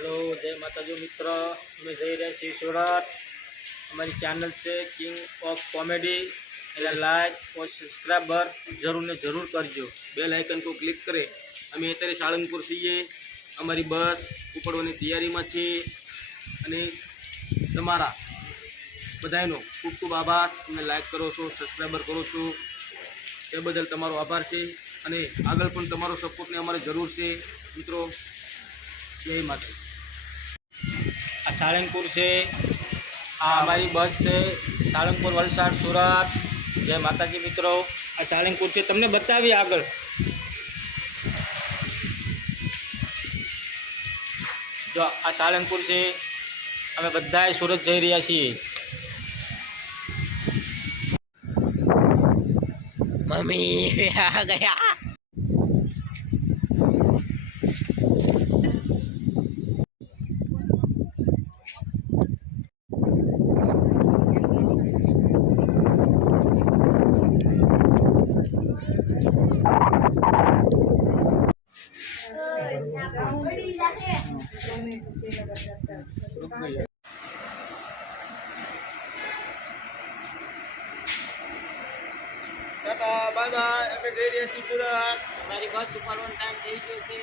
Hello जय माता जो मित्र मैं जई रहा छी सूरत। हमारी चैनल से किंग ऑफ कॉमेडी एला लाइक और सब्सक्राइबर जरूर ने जरूर करजो। बेल आइकन को क्लिक करें। अमे अत्यारे साळंगपुर छीए। अमारी बस उपड़वानी तैयारी में छे अने तमारा बधाईनो खूब खूब आभार। तमे लाइक करो छो, सब्सक्राइबर करो छो ते बदल तमारो आभार छे अने आगळ पण तमारो सपोर्ट ने अमारे जरूर छे मित्रों। जय माता। आ साळंगपुर से आ हमारी बस से साळंगपुर वलसाड सूरत। जय माता जी मित्रों। आ साळंगपुर से तमने बतावी आगळ जो आ साळंगपुर से अमे बधाए सूरत जई रह्या छीए। मम्मी आ गया। Tata bye bye. अमे जई रह्या छीए सूरत। हमारी बस उपड़વાનો टाइम थई गयो छे।